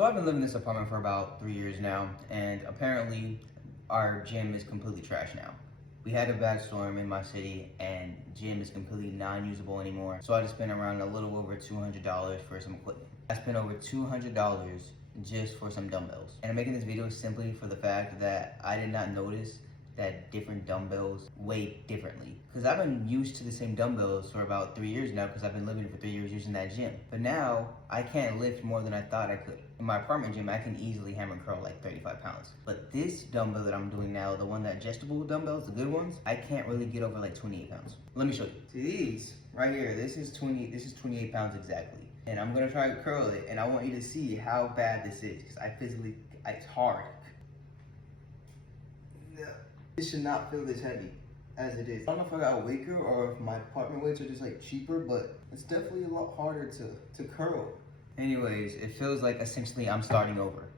So I've been living in this apartment for about 3 years now, and apparently our gym is completely trash now. We had a bad storm in my city, and gym is completely non-usable anymore. So I just spent around a little over $200 for some equipment. I spent over $200 just for some dumbbells. And I'm making this video simply for the fact that I did not notice that different dumbbells weigh differently. Because I've been used to the same dumbbells for about 3 years now, because I've been living for 3 years using that gym. But now I can't lift more than I thought I could. In my apartment gym, I can easily hammer curl like 35 pounds. But this dumbbell that I'm doing now, the one that adjustable dumbbells, the good ones, I can't really get over like 28 pounds. Let me show you. See these right here, this is 28 pounds exactly. And I'm gonna try to curl it, and I want you to see how bad this is, because it's hard. It should not feel this heavy as it is. I don't know if I got weaker or if my apartment weights are just like cheaper, but it's definitely a lot harder to curl. Anyways, it feels like essentially I'm starting over.